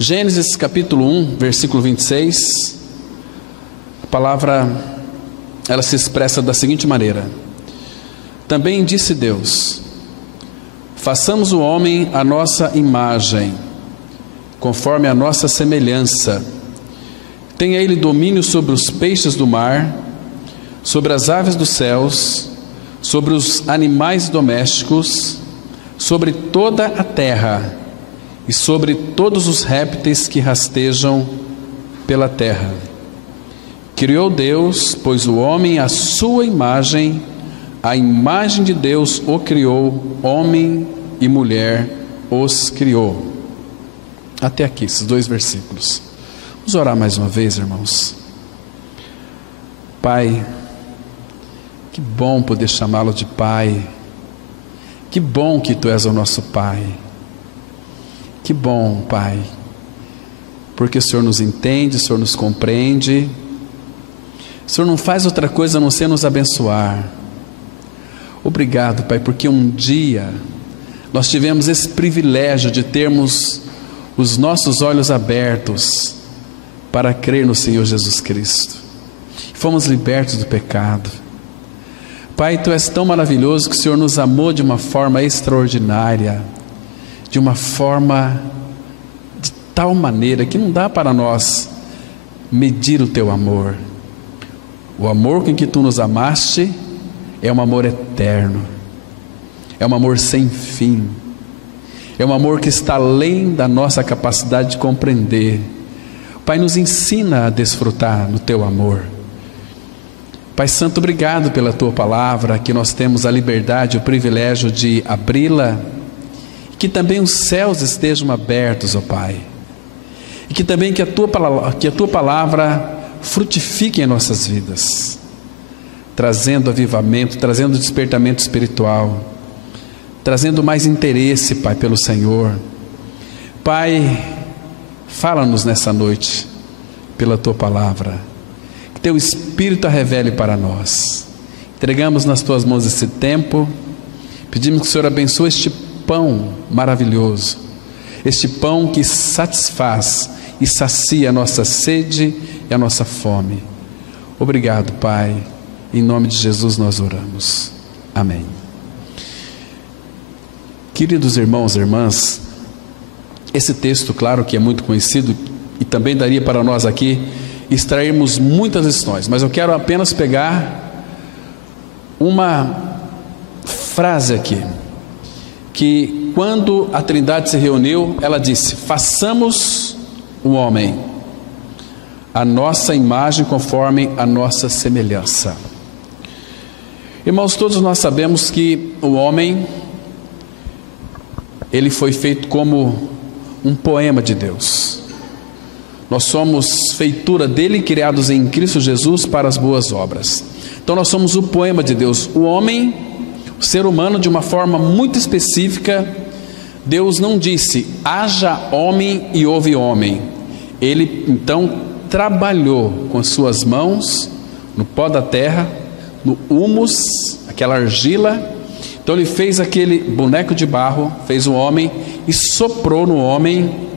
Gênesis capítulo 1, versículo 26, a palavra, ela se expressa da seguinte maneira: Também disse Deus: façamos o homem à nossa imagem, conforme a nossa semelhança. Tenha ele domínio sobre os peixes do mar, sobre as aves dos céus, sobre os animais domésticos, sobre toda a terra e sobre todos os répteis que rastejam pela terra. Criou Deus, pois o homem à sua imagem, a imagem de Deus o criou, homem e mulher os criou. Até aqui, esses 2 versículos. Vamos orar mais uma vez, irmãos. Pai, que bom poder chamá-lo de Pai. Que bom que Tu és o nosso Pai. Que bom, Pai, porque o Senhor nos entende, o Senhor nos compreende. O Senhor não faz outra coisa a não ser nos abençoar. Obrigado, Pai, porque um dia nós tivemos esse privilégio de termos os nossos olhos abertos para crer no Senhor Jesus Cristo. Fomos libertos do pecado. Pai, Tu és tão maravilhoso que o Senhor nos amou de uma forma extraordinária, de uma forma de tal maneira que não dá para nós medir o Teu amor. O amor com que Tu nos amaste é um amor eterno, é um amor sem fim, é um amor que está além da nossa capacidade de compreender. Pai, nos ensina a desfrutar no Teu amor. Pai Santo, obrigado pela Tua palavra, que nós temos a liberdade, o privilégio de abri-la, que também os céus estejam abertos, ó Pai, e que também que a Tua palavra frutifique em nossas vidas, trazendo avivamento, trazendo despertamento espiritual, trazendo mais interesse, Pai, pelo Senhor. Pai, fala-nos nessa noite pela Tua palavra, que Teu Espírito a revele para nós. Entregamos nas Tuas mãos esse tempo, pedimos que o Senhor abençoe este pão maravilhoso, este pão que satisfaz e sacia a nossa sede e a nossa fome. Obrigado, Pai, em nome de Jesus nós oramos, amém. Queridos irmãos e irmãs, esse texto, claro que é muito conhecido e também daria para nós aqui extrairmos muitas lições, mas eu quero apenas pegar uma frase aqui, que quando a Trindade se reuniu, ela disse: façamos o homem a nossa imagem, conforme a nossa semelhança. Irmãos, todos nós sabemos que o homem, ele foi feito como um poema de Deus. Nós somos feitura dele, criados em Cristo Jesus para as boas obras. Então nós somos o poema de Deus. O homem, o ser humano, de uma forma muito específica, Deus não disse haja homem e houve homem. Ele então trabalhou com as suas mãos no pó da terra, no humus, aquela argila. Então ele fez aquele boneco de barro, fez o homem e soprou no homem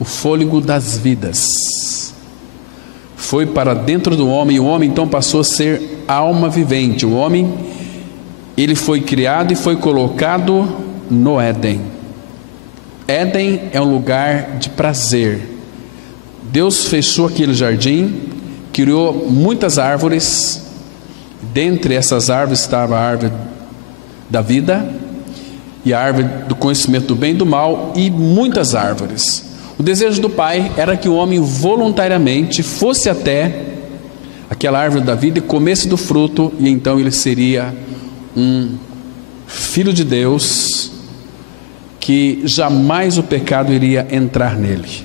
o fôlego das vidas. Foi para dentro do homem, e o homem então passou a ser alma vivente. O homem, ele foi criado e foi colocado no Éden. Éden é um lugar de prazer. Deus fechou aquele jardim, criou muitas árvores. Dentre essas árvores estava a árvore da vida e a árvore do conhecimento do bem e do mal, e muitas árvores. O desejo do Pai era que o homem voluntariamente fosse até aquela árvore da vida e comesse do fruto, e então ele seria um filho de Deus, que jamais o pecado iria entrar nele.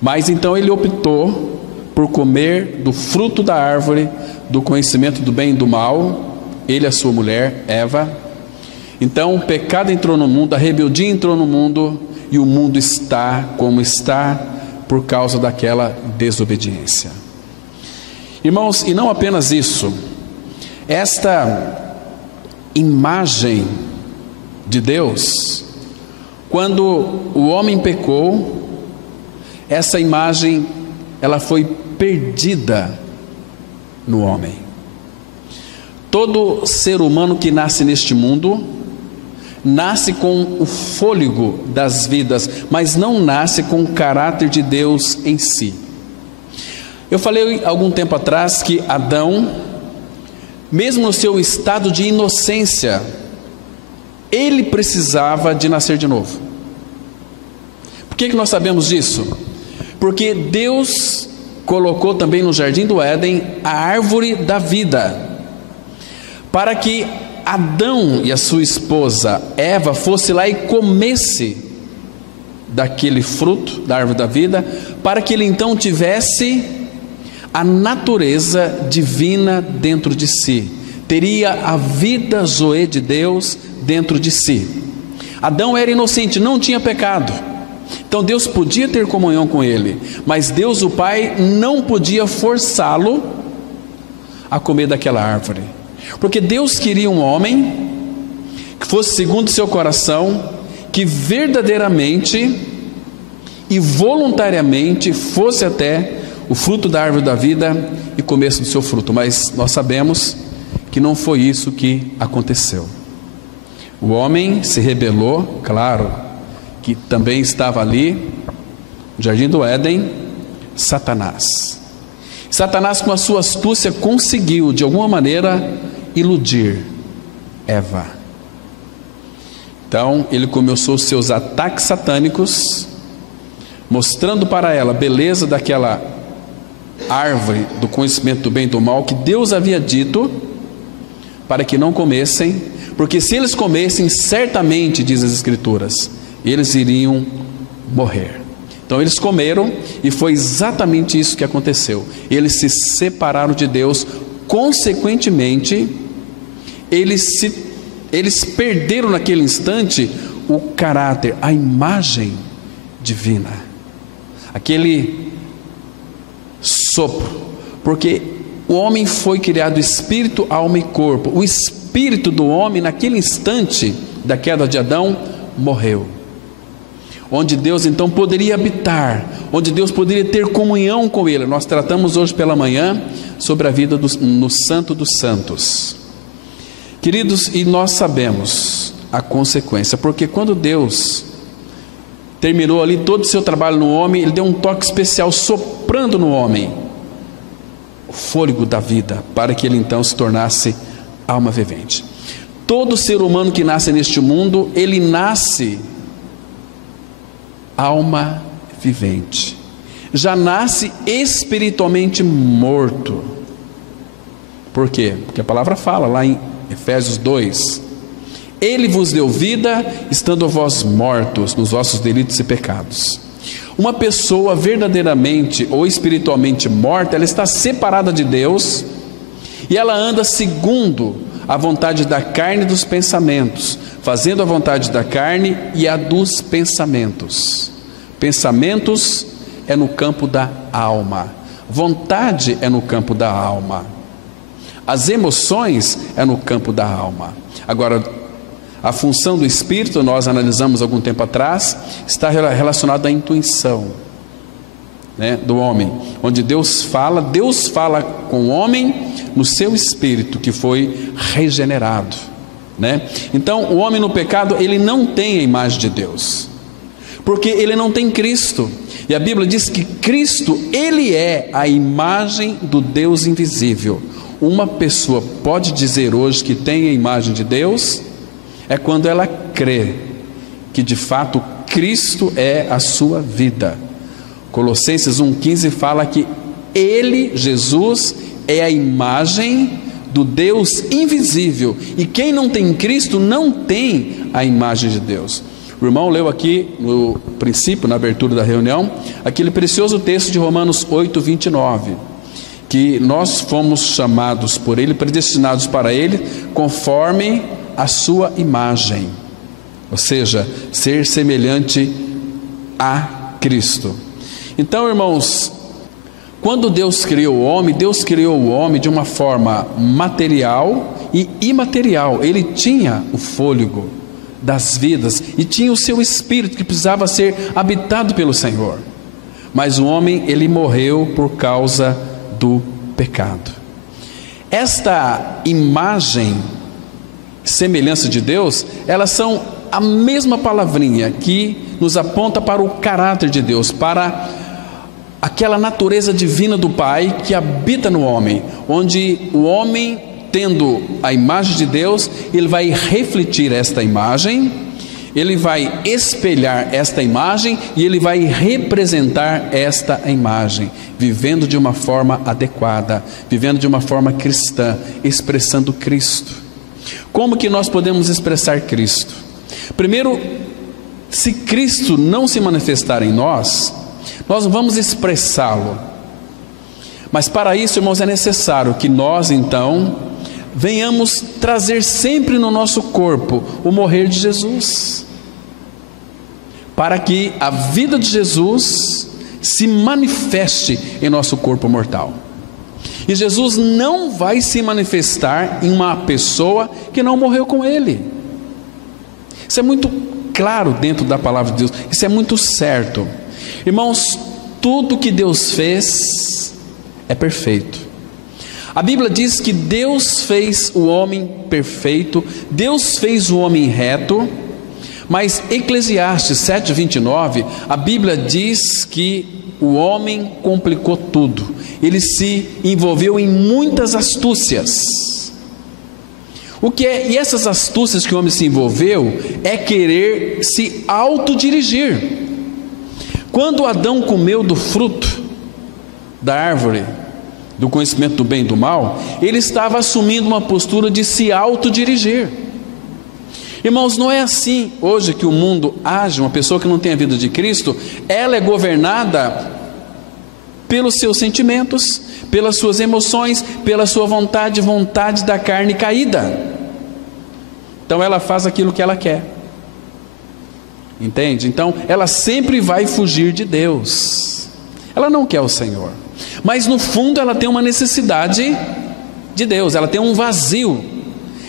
Mas então ele optou por comer do fruto da árvore do conhecimento do bem e do mal, ele e a sua mulher, Eva. Então o pecado entrou no mundo, a rebeldia entrou no mundo, e o mundo está como está por causa daquela desobediência. Irmãos, e não apenas isso, esta imagem de Deus, quando o homem pecou, essa imagem, ela foi perdida no homem. Todo ser humano que nasce neste mundo, nasce com o fôlego das vidas, mas não nasce com o caráter de Deus em si. Eu falei algum tempo atrás que Adão, mesmo no seu estado de inocência, ele precisava de nascer de novo. Por que nós sabemos disso? Porque Deus colocou também no jardim do Éden a árvore da vida, para que Adão e a sua esposa Eva fosse lá e comesse daquele fruto da árvore da vida, para que ele então tivesse a natureza divina dentro de si, teria a vida zoe de Deus dentro de si. Adão era inocente, não tinha pecado, então Deus podia ter comunhão com ele, mas Deus o Pai não podia forçá-lo a comer daquela árvore, porque Deus queria um homem que fosse segundo o seu coração, que verdadeiramente e voluntariamente fosse até o fruto da árvore da vida e comesse do seu fruto. Mas nós sabemos que não foi isso que aconteceu. O homem se rebelou, claro, que também estava ali no jardim do Éden, Satanás. Satanás, com a sua astúcia, conseguiu de alguma maneira iludir Eva. Então ele começou os seus ataques satânicos, mostrando para ela a beleza daquela árvore do conhecimento do bem e do mal, que Deus havia dito para que não comessem, porque se eles comessem, certamente, diz as Escrituras, eles iriam morrer. Então eles comeram, e foi exatamente isso que aconteceu. Eles se separaram de Deus, consequentemente eles perderam naquele instante o caráter, a imagem divina, aquele sopro, porque o homem foi criado espírito, alma e corpo. O espírito do homem, naquele instante da queda de Adão, morreu. Onde Deus então poderia habitar, onde Deus poderia ter comunhão com ele. Nós tratamos hoje pela manhã sobre a vida no Santo dos Santos. Queridos, e nós sabemos a consequência, porque quando Deus terminou ali todo o seu trabalho no homem, ele deu um toque especial, soprando no homem o fôlego da vida, para que ele então se tornasse alma vivente. Todo ser humano que nasce neste mundo, ele nasce alma vivente, já nasce espiritualmente morto. Por quê? Porque a palavra fala lá em Efésios 2: Ele vos deu vida, estando vós mortos nos vossos delitos e pecados. Uma pessoa verdadeiramente ou espiritualmente morta, ela está separada de Deus, e ela anda segundo a vontade da carne e dos pensamentos, fazendo a vontade da carne e a dos pensamentos. Pensamentos é no campo da alma, vontade é no campo da alma, as emoções é no campo da alma. Agora, a função do Espírito, nós analisamos algum tempo atrás, está relacionada à intuição, né, do homem, onde Deus fala com o homem no seu espírito, que foi regenerado, né? Então o homem no pecado, ele não tem a imagem de Deus, porque ele não tem Cristo, e a Bíblia diz que Cristo, ele é a imagem do Deus invisível. Uma pessoa pode dizer hoje que tem a imagem de Deus é quando ela crê que de fato Cristo é a sua vida. Colossenses 1,15 fala que ele, Jesus, é a imagem do Deus invisível, e quem não tem Cristo não tem a imagem de Deus. O irmão leu aqui no princípio, na abertura da reunião, aquele precioso texto de Romanos 8:29, que nós fomos chamados por ele, predestinados para ele, conforme a sua imagem, ou seja, ser semelhante a Cristo. Então, irmãos, quando Deus criou o homem, Deus criou o homem de uma forma material e imaterial. Ele tinha o fôlego das vidas e tinha o seu espírito, que precisava ser habitado pelo Senhor. mas o homem, ele morreu por causa do pecado. Esta imagem, semelhança de Deus, elas são a mesma palavrinha que nos aponta para o caráter de Deus, para aquela natureza divina do Pai que habita no homem, onde o homem, tendo a imagem de Deus, ele vai refletir esta imagem, ele vai espelhar esta imagem e ele vai representar esta imagem, vivendo de uma forma adequada, vivendo de uma forma cristã, expressando Cristo. Como que nós podemos expressar Cristo? Primeiro, se Cristo não se manifestar em nós, nós vamos expressá-lo. Mas para isso, irmãos, é necessário que nós então venhamos trazer sempre no nosso corpo o morrer de Jesus, para que a vida de Jesus se manifeste em nosso corpo mortal. E Jesus não vai se manifestar em uma pessoa que não morreu com Ele. Isso é muito claro dentro da palavra de Deus, isso é muito certo. Irmãos, tudo que Deus fez é perfeito. A Bíblia diz que Deus fez o homem perfeito, Deus fez o homem reto, mas Eclesiastes 7:29, a Bíblia diz que o homem complicou tudo, ele se envolveu em muitas astúcias. E essas astúcias que o homem se envolveu é querer se autodirigir. Quando Adão comeu do fruto da árvore do conhecimento do bem e do mal, ele estava assumindo uma postura de se autodirigir. Irmãos, não é assim hoje que o mundo age. Uma pessoa que não tem a vida de Cristo, ela é governada pelos seus sentimentos, pelas suas emoções, pela sua vontade da carne caída. Então ela faz aquilo que ela quer, entende? Então ela sempre vai fugir de Deus, ela não quer o Senhor, mas no fundo ela tem uma necessidade de Deus, ela tem um vazio,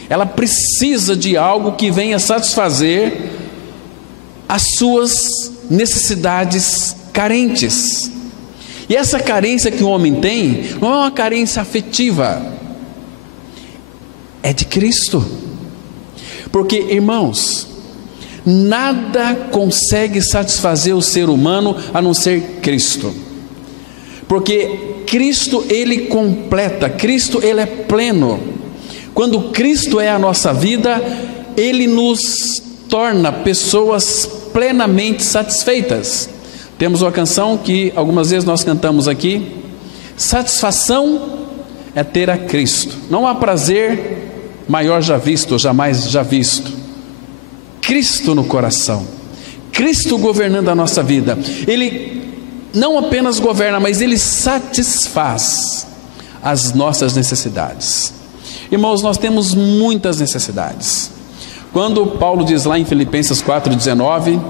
ela precisa de algo que venha satisfazer as suas necessidades carentes. E essa carência que o homem tem não é uma carência afetiva, é de Cristo. Porque, irmãos, nada consegue satisfazer o ser humano a não ser Cristo. Porque Cristo, Ele completa, Cristo, Ele é pleno. Quando Cristo é a nossa vida, Ele nos torna pessoas plenamente satisfeitas. Temos uma canção que algumas vezes nós cantamos aqui: satisfação é ter a Cristo, não há prazer maior já visto ou jamais já visto. Cristo no coração, Cristo governando a nossa vida. Ele não apenas governa, mas Ele satisfaz as nossas necessidades. Irmãos, nós temos muitas necessidades. Quando Paulo diz lá em Filipenses 4:19,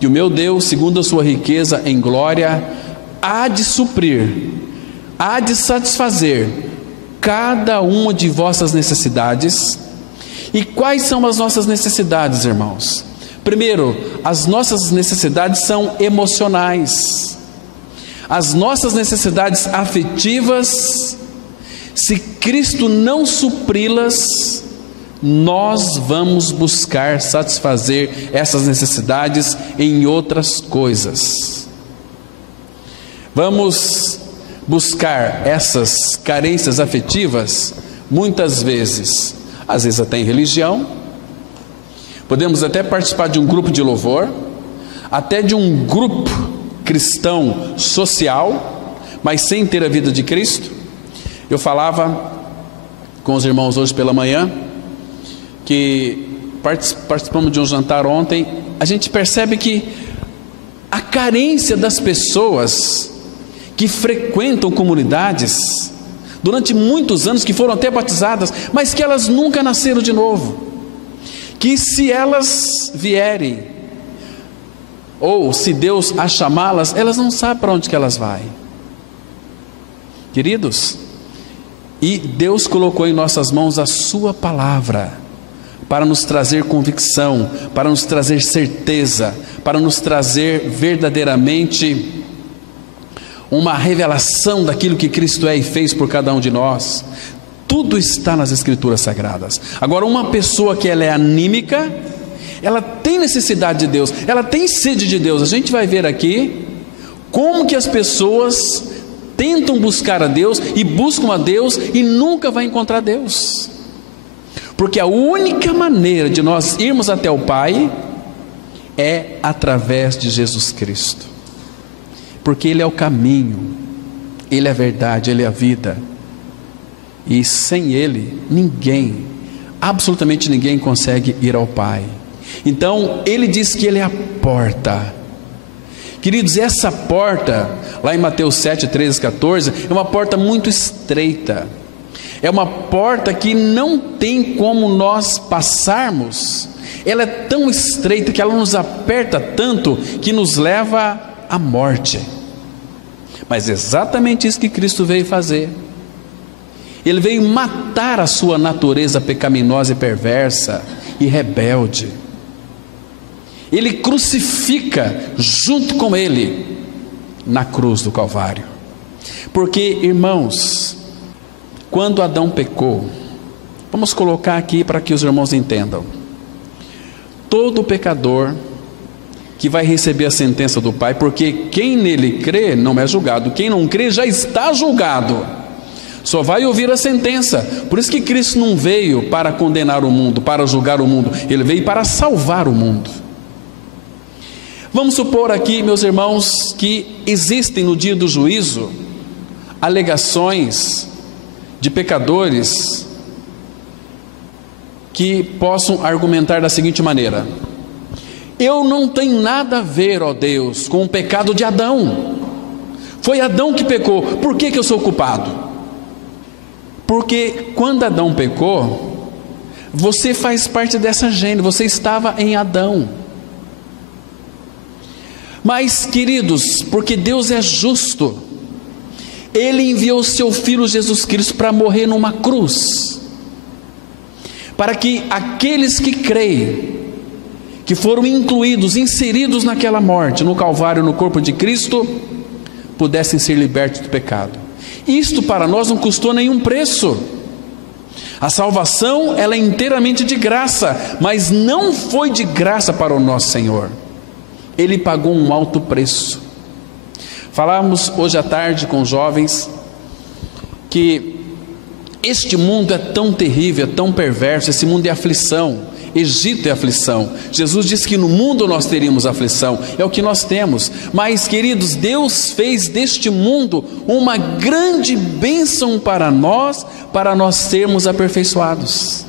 que o meu Deus, segundo a sua riqueza em glória, há de suprir, há de satisfazer cada uma de vossas necessidades. E quais são as nossas necessidades, irmãos? Primeiro, as nossas necessidades são emocionais. As nossas necessidades afetivas, se Cristo não supri-las, nós vamos buscar satisfazer essas necessidades em outras coisas. Vamos buscar essas carências afetivas muitas vezes, às vezes até em religião. Podemos até participar de um grupo de louvor, até de um grupo cristão social, mas sem ter a vida de Cristo. Eu falava com os irmãos hoje pela manhã que participamos de um jantar ontem. A gente percebe que a carência das pessoas que frequentam comunidades durante muitos anos, que foram até batizadas, mas que elas nunca nasceram de novo, que se elas vierem, ou se Deus a chamá-las, elas não sabem para onde que elas vão. Queridos, e Deus colocou em nossas mãos a sua palavra, para nos trazer convicção, para nos trazer certeza, para nos trazer verdadeiramente uma revelação daquilo que Cristo é e fez por cada um de nós. Tudo está nas Escrituras Sagradas. Agora, uma pessoa que ela é anímica, ela tem necessidade de Deus, ela tem sede de Deus. A gente vai ver aqui como que as pessoas tentam buscar a Deus e buscam a Deus e nunca vai encontrar Deus, porque a única maneira de nós irmos até o Pai é através de Jesus Cristo, porque Ele é o caminho, Ele é a verdade, Ele é a vida, e sem Ele ninguém, absolutamente ninguém consegue ir ao Pai. Então Ele diz que Ele é a porta. Queridos, essa porta, lá em Mateus 7, 13, 14, é uma porta muito estreita, é uma porta que não tem como nós passarmos, ela é tão estreita que ela nos aperta tanto que nos leva à morte. Mas é exatamente isso que Cristo veio fazer. Ele veio matar a sua natureza pecaminosa e perversa e rebelde. Ele crucifica junto com Ele na cruz do Calvário. Porque, irmãos, quando Adão pecou, vamos colocar aqui para que os irmãos entendam, todo pecador que vai receber a sentença do Pai, porque quem nele crê não é julgado, quem não crê já está julgado, só vai ouvir a sentença. Por isso que Cristo não veio para condenar o mundo, para julgar o mundo, Ele veio para salvar o mundo. Vamos supor aqui, meus irmãos, que existem no dia do juízo alegações de pecadores que possam argumentar da seguinte maneira: eu não tenho nada a ver, ó Deus, com o pecado de Adão, foi Adão que pecou, por que eu sou culpado? Porque quando Adão pecou, você faz parte dessa gênese, você estava em Adão. Mas, queridos, porque Deus é justo, Ele enviou o seu Filho Jesus Cristo para morrer numa cruz, para que aqueles que creem, que foram incluídos, inseridos naquela morte, no Calvário, no corpo de Cristo, pudessem ser libertos do pecado. Isto para nós não custou nenhum preço. A salvação, ela é inteiramente de graça, mas não foi de graça para o nosso Senhor. Ele pagou um alto preço. Falávamos hoje à tarde com jovens que este mundo é tão terrível, é tão perverso, esse mundo é aflição, Egito é aflição. Jesus disse que no mundo nós teríamos aflição, é o que nós temos. Mas, queridos, Deus fez deste mundo uma grande bênção para nós sermos aperfeiçoados.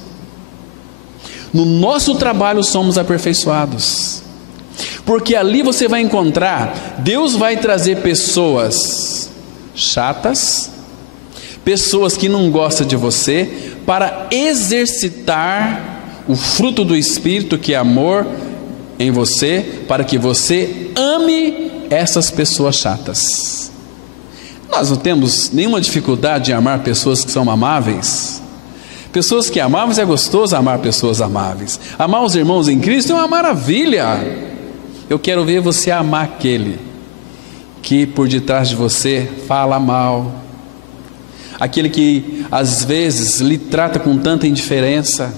No nosso trabalho somos aperfeiçoados, porque ali você vai encontrar, Deus vai trazer pessoas chatas, pessoas que não gostam de você, para exercitar o fruto do Espírito, que é amor, em você, para que você ame essas pessoas chatas. Nós não temos nenhuma dificuldade em amar pessoas que são amáveis. Pessoas que amáveis, é gostoso amar pessoas amáveis. Amar os irmãos em Cristo é uma maravilha. Eu quero ver você amar aquele que por detrás de você fala mal, aquele que às vezes lhe trata com tanta indiferença,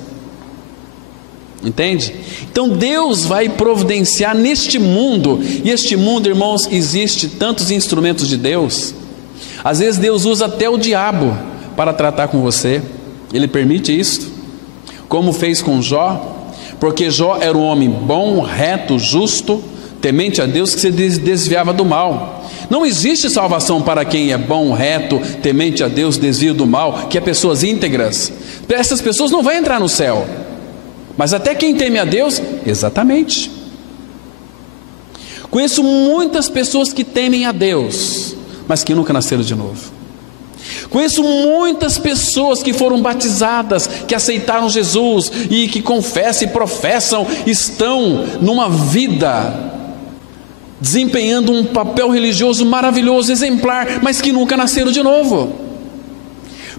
entende? Então Deus vai providenciar neste mundo, e este mundo, irmãos, existe tantos instrumentos de Deus. Às vezes Deus usa até o diabo para tratar com você, Ele permite isso, como fez com Jó. Porque Jó era um homem bom, reto, justo, temente a Deus, que se desviava do mal. Não existe salvação para quem é bom, reto, temente a Deus, desvio do mal, que é pessoas íntegras. Essas pessoas não vão entrar no céu. Mas até quem teme a Deus, exatamente. Conheço muitas pessoas que temem a Deus, mas que nunca nasceram de novo. Conheço muitas pessoas que foram batizadas, que aceitaram Jesus e que confessam e professam, estão numa vida desempenhando um papel religioso maravilhoso, exemplar, mas que nunca nasceram de novo.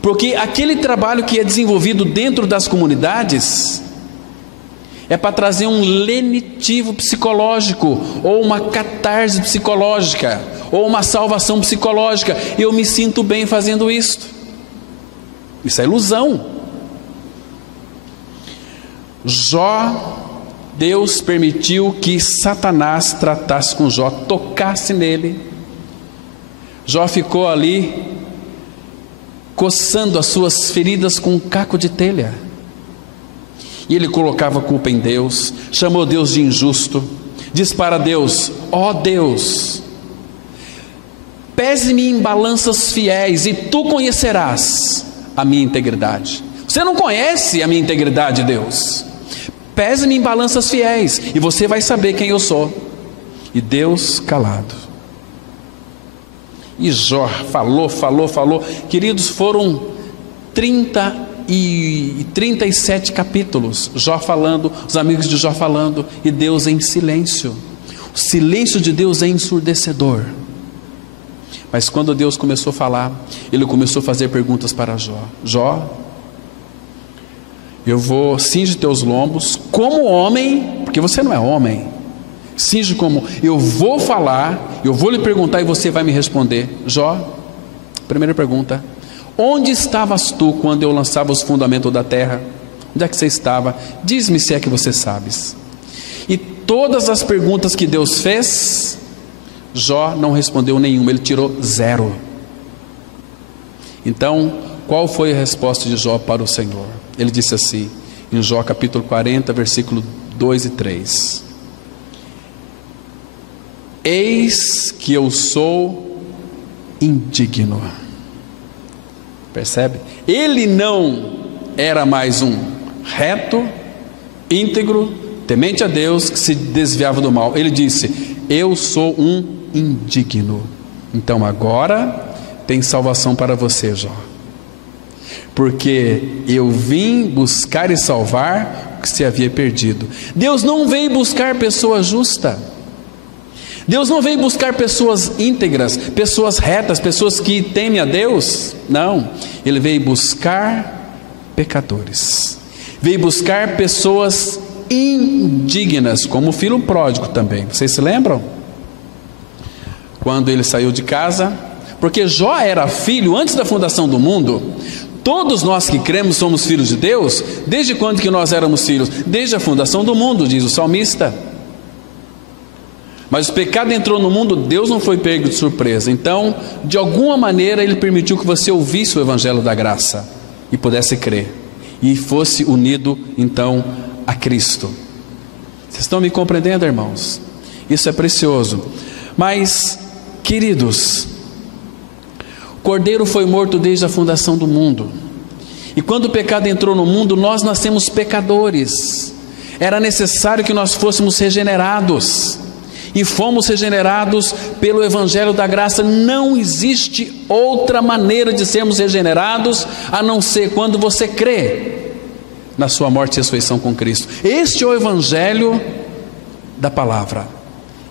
Porque aquele trabalho que é desenvolvido dentro das comunidades é para trazer um lenitivo psicológico, ou uma catarse psicológica, ou uma salvação psicológica. Eu me sinto bem fazendo isto. Isso é ilusão. Jó, Deus permitiu que Satanás tratasse com Jó, tocasse nele. Jó ficou ali coçando as suas feridas com um caco de telha. E ele colocava a culpa em Deus, chamou Deus de injusto, disse para Deus: ó Deus, pese-me em balanças fiéis e tu conhecerás a minha integridade. Você não conhece a minha integridade, Deus. Pese-me em balanças fiéis e você vai saber quem eu sou. E Deus calado. E Jó falou. Queridos, foram 37 capítulos, Jó falando, os amigos de Jó falando, e Deus em silêncio. O silêncio de Deus é ensurdecedor. Mas quando Deus começou a falar, Ele começou a fazer perguntas para Jó. Jó, eu vou cinge teus lombos como homem, porque você não é homem. Cinge como, eu vou falar, eu vou lhe perguntar e você vai me responder. Jó, primeira pergunta: onde estavas tu quando eu lançava os fundamentos da terra? Onde é que você estava? Diz-me se é que você sabes. E todas as perguntas que Deus fez, Jó não respondeu nenhuma, ele tirou 0. Então, qual foi a resposta de Jó para o Senhor? Ele disse assim, em Jó capítulo 40, versículo 2 e 3: eis que eu sou indigno. Percebe? Ele não era mais um reto, íntegro, temente a Deus, que se desviava do mal. Ele disse: eu sou um indigno. Então agora tem salvação para você, Jó, porque eu vim buscar e salvar o que se havia perdido. Deus não veio buscar pessoa justa, Deus não veio buscar pessoas íntegras, pessoas retas, pessoas que temem a Deus. Não, Ele veio buscar pecadores, veio buscar pessoas indignas, como o filho pródigo também. Vocês se lembram? Quando ele saiu de casa, porque Jó era filho antes da fundação do mundo. Todos nós que cremos somos filhos de Deus. Desde quando que nós éramos filhos? Desde a fundação do mundo, diz o salmista. Mas o pecado entrou no mundo, Deus não foi pego de surpresa. Então, de alguma maneira, Ele permitiu que você ouvisse o Evangelho da graça e pudesse crer, e fosse unido então a Cristo. Vocês estão me compreendendo, irmãos? Isso é precioso. Mas, queridos, o Cordeiro foi morto desde a fundação do mundo, e quando o pecado entrou no mundo, nós nascemos pecadores. Era necessário que nós fôssemos regenerados, e fomos regenerados pelo Evangelho da graça. Não existe outra maneira de sermos regenerados a não ser quando você crê na sua morte e ressurreição com Cristo. Este é o Evangelho da palavra.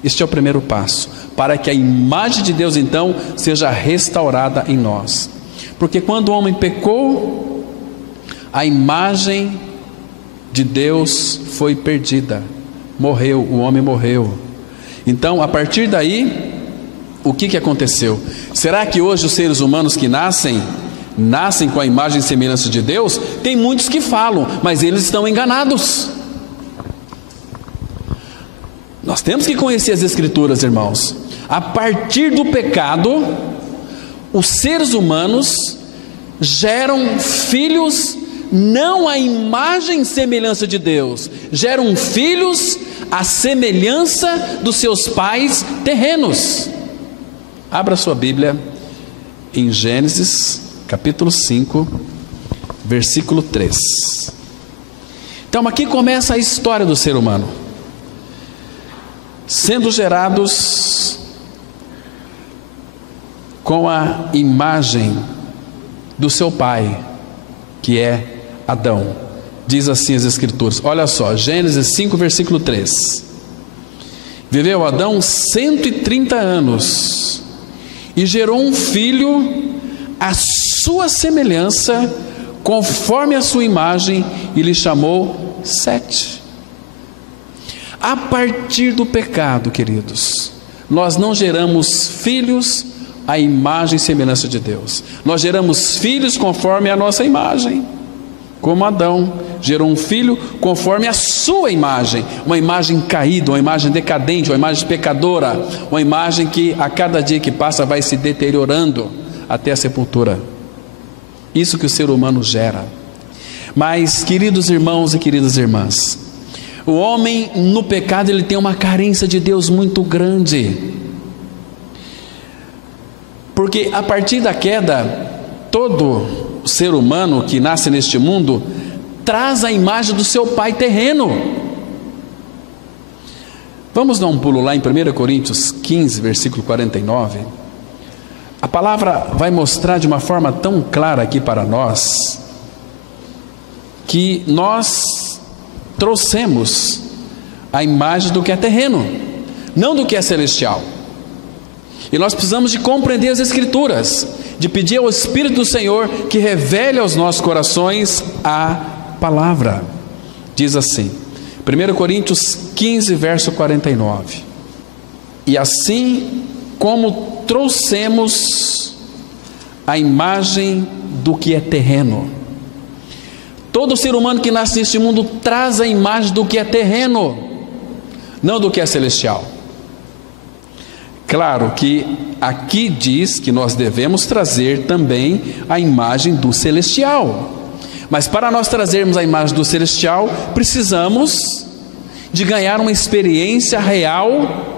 Este é o primeiro passo, para que a imagem de Deus então seja restaurada em nós. Porque quando o homem pecou, a imagem de Deus foi perdida, morreu, o homem morreu. Então, a partir daí, o que aconteceu? Será que hoje os seres humanos que nascem com a imagem e semelhança de Deus? Tem muitos que falam, mas eles estão enganados. Nós temos que conhecer as Escrituras, irmãos. A partir do pecado, os seres humanos geram filhos não à imagem e semelhança de Deus, geram filhos à semelhança dos seus pais terrenos. Abra sua Bíblia em Gênesis capítulo 5, versículo 3. Então aqui começa a história do ser humano, sendo gerados com a imagem do seu pai, que é Adão. Diz assim as Escrituras, olha só, Gênesis 5, versículo 3. Viveu Adão 130 anos e gerou um filho à sua semelhança, conforme a sua imagem, e lhe chamou Sete. A partir do pecado, queridos, nós não geramos filhos à imagem e semelhança de Deus. Nós geramos filhos conforme a nossa imagem. Como Adão gerou um filho conforme a sua imagem, uma imagem caída, uma imagem decadente, uma imagem pecadora, uma imagem que a cada dia que passa vai se deteriorando até a sepultura. Isso que o ser humano gera. Mas, queridos irmãos e queridas irmãs, o homem no pecado, ele tem uma carência de Deus muito grande, porque a partir da queda, todo ser humano que nasce neste mundo traz a imagem do seu pai terreno. Vamos dar um pulo lá em 1 Coríntios 15, versículo 49. A palavra vai mostrar de uma forma tão clara aqui para nós, que nós trouxemos a imagem do que é terreno, não do que é celestial. E nós precisamos de compreender as Escrituras, de pedir ao Espírito do Senhor que revele aos nossos corações a palavra. Diz assim, 1 Coríntios 15, verso 49: e assim como trouxemos a imagem do que é terreno. Todo ser humano que nasce neste mundo traz a imagem do que é terreno, não do que é celestial. Claro que aqui diz que nós devemos trazer também a imagem do celestial, mas para nós trazermos a imagem do celestial, precisamos de ganhar uma experiência real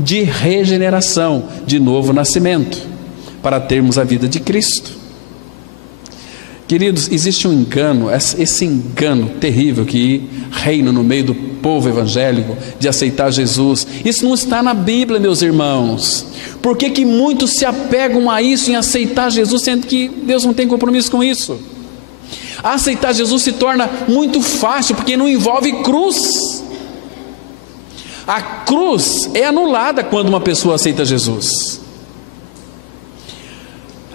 de regeneração, de novo nascimento, para termos a vida de Cristo. Queridos, existe um engano, esse engano terrível que reina no meio do povo evangélico, de aceitar Jesus. Isso não está na Bíblia, meus irmãos. Por que que muitos se apegam a isso, em aceitar Jesus, sendo que Deus não tem compromisso com isso? Aceitar Jesus se torna muito fácil, porque não envolve cruz. A cruz é anulada quando uma pessoa aceita Jesus.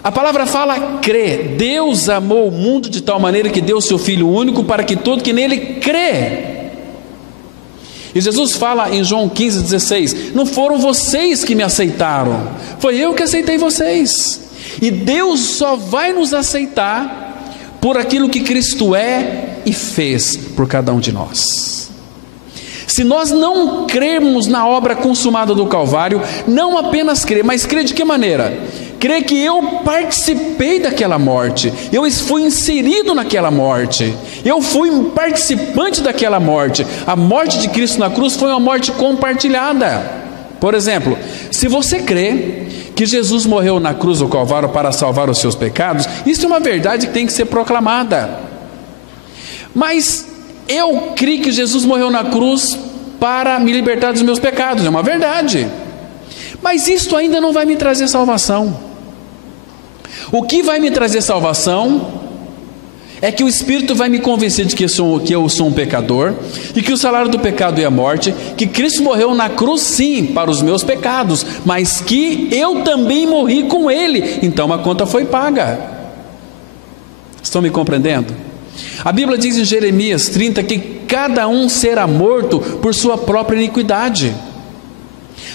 A palavra fala crê. Deus amou o mundo de tal maneira que deu o seu Filho único para que todo que nele crê. E Jesus fala em João 15,16: não foram vocês que me aceitaram, foi eu que aceitei vocês. E Deus só vai nos aceitar por aquilo que Cristo é e fez por cada um de nós. Se nós não crermos na obra consumada do Calvário, não apenas crer, mas crer de que maneira? Crer que eu participei daquela morte, eu fui inserido naquela morte, eu fui um participante daquela morte. A morte de Cristo na cruz foi uma morte compartilhada. Por exemplo, se você crê que Jesus morreu na cruz do Calvário para salvar os seus pecados, isso é uma verdade que tem que ser proclamada. Mas eu creio que Jesus morreu na cruz para me libertar dos meus pecados, é uma verdade. Mas isso ainda não vai me trazer salvação. O que vai me trazer salvação é que o Espírito vai me convencer de que eu sou um pecador, e que o salário do pecado é a morte, que Cristo morreu na cruz sim, para os meus pecados, mas que eu também morri com Ele, então a conta foi paga. Estão me compreendendo? A Bíblia diz em Jeremias 30 que cada um será morto por sua própria iniquidade.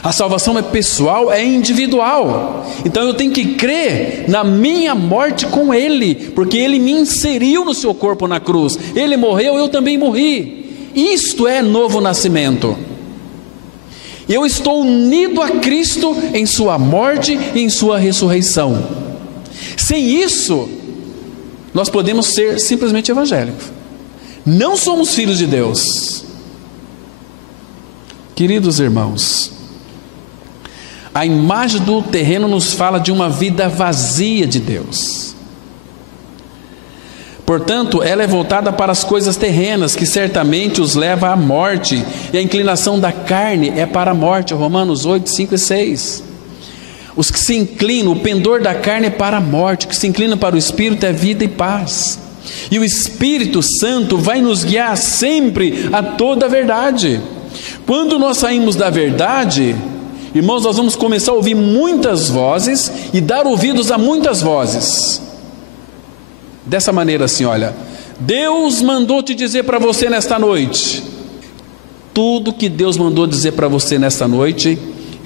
A salvação é pessoal, é individual. Então eu tenho que crer na minha morte com Ele, porque Ele me inseriu no seu corpo na cruz. Ele morreu, eu também morri. Isto é novo nascimento. Eu estou unido a Cristo em sua morte e em sua ressurreição. Sem isso, nós podemos ser simplesmente evangélicos. Não somos filhos de Deus. Queridos irmãos, a imagem do terreno nos fala de uma vida vazia de Deus. Portanto, ela é voltada para as coisas terrenas, que certamente os leva à morte, e a inclinação da carne é para a morte. Romanos 8, 5 e 6. Os que se inclinam, o pendor da carne é para a morte, o que se inclina para o Espírito é vida e paz. E o Espírito Santo vai nos guiar sempre a toda a verdade. Quando nós saímos da verdade, irmãos, nós vamos começar a ouvir muitas vozes e dar ouvidos a muitas vozes. Dessa maneira assim, olha, Deus mandou te dizer para você nesta noite. Tudo que Deus mandou dizer para você nesta noite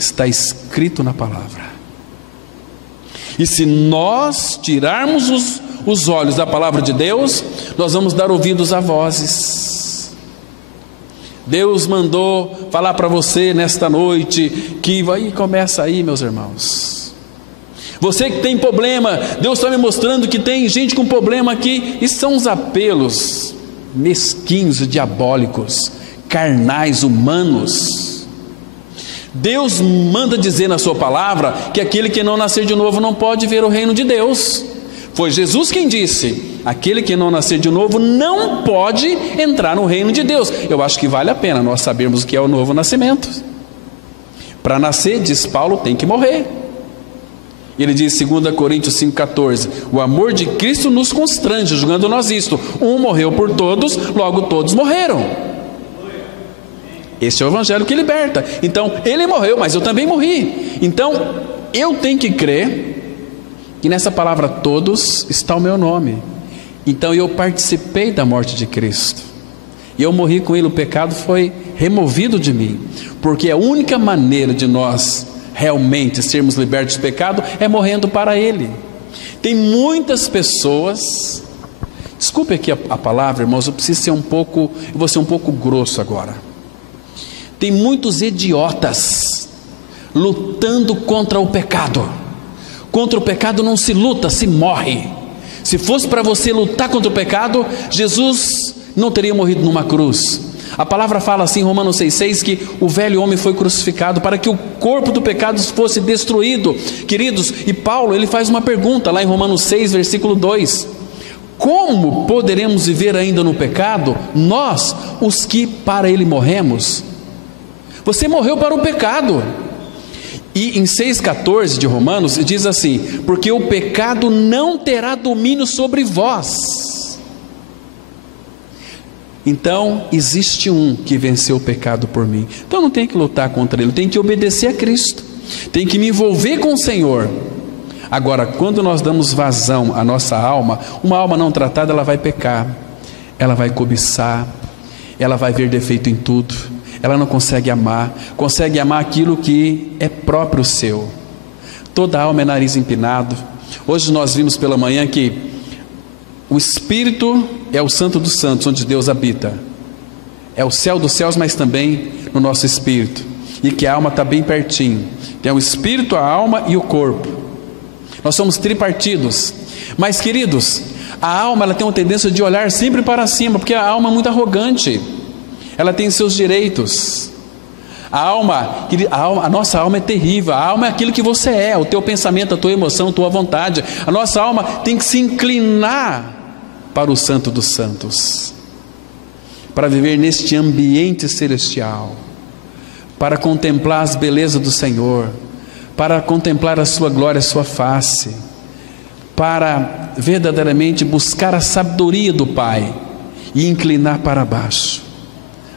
está escrito na palavra. E se nós tirarmos os olhos da palavra de Deus, nós vamos dar ouvidos a vozes. Deus mandou falar para você nesta noite que vai, começa aí, meus irmãos. Você que tem problema, Deus está me mostrando que tem gente com problema aqui, e são os apelos mesquinhos e diabólicos, carnais, humanos. Deus manda dizer na sua palavra que aquele que não nascer de novo não pode ver o reino de Deus. Foi Jesus quem disse: aquele que não nascer de novo não pode entrar no reino de Deus. Eu acho que vale a pena nós sabermos o que é o novo nascimento. Para nascer, diz Paulo, tem que morrer. Ele diz em 2 Coríntios 5,14: o amor de Cristo nos constrange, julgando nós isto: um morreu por todos, logo todos morreram. Esse é o evangelho que liberta. Então, ele morreu, mas eu também morri. Então, eu tenho que crer que nessa palavra todos está o meu nome. Então eu participei da morte de Cristo, e eu morri com ele, o pecado foi removido de mim, porque a única maneira de nós realmente sermos libertos do pecado é morrendo para ele. Tem muitas pessoas, desculpe aqui a palavra, irmãos, eu vou ser um pouco grosso agora. Tem muitos idiotas lutando contra o pecado. Contra o pecado não se luta, se morre. Se fosse para você lutar contra o pecado, Jesus não teria morrido numa cruz. A palavra fala assim em Romanos 6,6 que o velho homem foi crucificado para que o corpo do pecado fosse destruído. Queridos, e Paulo ele faz uma pergunta lá em Romanos 6, versículo 2: como poderemos viver ainda no pecado, nós, os que para ele morremos? Você morreu para o pecado. E em 6,14 de Romanos diz assim: porque o pecado não terá domínio sobre vós. Então existe um que venceu o pecado por mim. Então eu não tenho que lutar contra ele, eu tenho que obedecer a Cristo, tenho que me envolver com o Senhor. Agora, quando nós damos vazão à nossa alma, uma alma não tratada, ela vai pecar, ela vai cobiçar, ela vai ver defeito em tudo, ela não consegue amar aquilo que é próprio seu. Toda alma é nariz empinado. Hoje nós vimos pela manhã que o Espírito é o Santo dos Santos, onde Deus habita. É o céu dos céus, mas também no nosso espírito. E que a alma está bem pertinho. Tem o Espírito, a alma e o corpo. Nós somos tripartidos. Mas, queridos, a alma ela tem uma tendência de olhar sempre para cima, porque a alma é muito arrogante. Ela tem seus direitos. A nossa alma é terrível. A alma é aquilo que você é, o teu pensamento, a tua emoção, a tua vontade. A nossa alma tem que se inclinar para o Santo dos Santos, para viver neste ambiente celestial, para contemplar as belezas do Senhor, para contemplar a sua glória, a sua face, para verdadeiramente buscar a sabedoria do Pai e inclinar para baixo.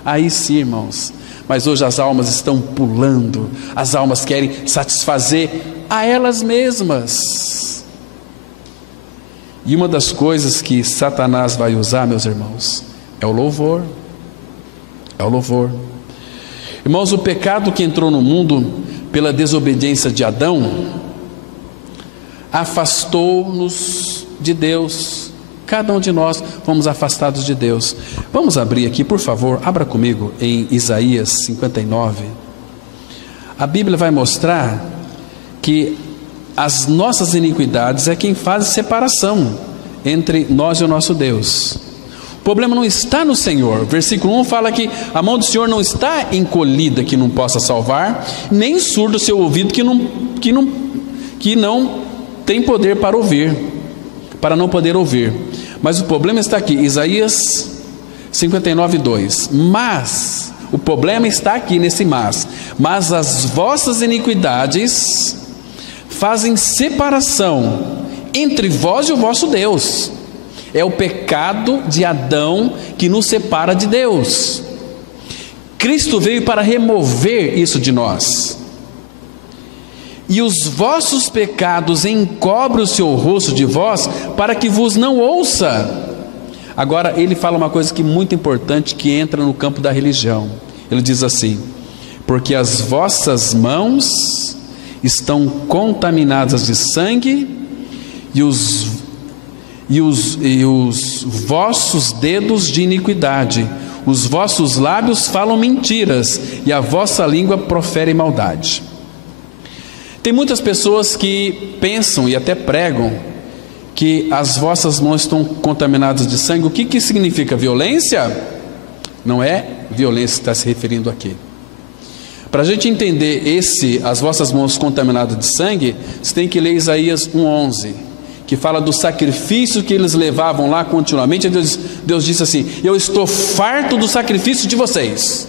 Aí sim, irmãos. Mas hoje as almas estão pulando, as almas querem satisfazer a elas mesmas. E uma das coisas que Satanás vai usar, meus irmãos, é o louvor. É o louvor. Irmãos, o pecado que entrou no mundo pela desobediência de Adão afastou-nos de Deus. Cada um de nós fomos afastados de Deus. Vamos abrir aqui, por favor, abra comigo em Isaías 59. A Bíblia vai mostrar que as nossas iniquidades é quem faz separação entre nós e o nosso Deus. O problema não está no Senhor. Versículo 1 fala que a mão do Senhor não está encolhida que não possa salvar, nem surdo o seu ouvido que não tem poder para ouvir, para não poder ouvir. Mas o problema está aqui, Isaías 59:2. Mas o problema está aqui nesse mas as vossas iniquidades fazem separação entre vós e o vosso Deus. É o pecado de Adão que nos separa de Deus. Cristo veio para remover isso de nós. E os vossos pecados encobrem o seu rosto de vós, para que vos não ouça. Agora ele fala uma coisa que é muito importante, que entra no campo da religião. Ele diz assim: porque as vossas mãos estão contaminadas de sangue, e os vossos dedos de iniquidade, os vossos lábios falam mentiras, e a vossa língua profere maldade. Tem muitas pessoas que pensam e até pregam que as vossas mãos estão contaminadas de sangue. O que significa violência? Não é violência que está se referindo aqui. Para a gente entender as vossas mãos contaminadas de sangue, você tem que ler Isaías 1:11, que fala do sacrifício que eles levavam lá continuamente. Deus disse assim: eu estou farto do sacrifício de vocês,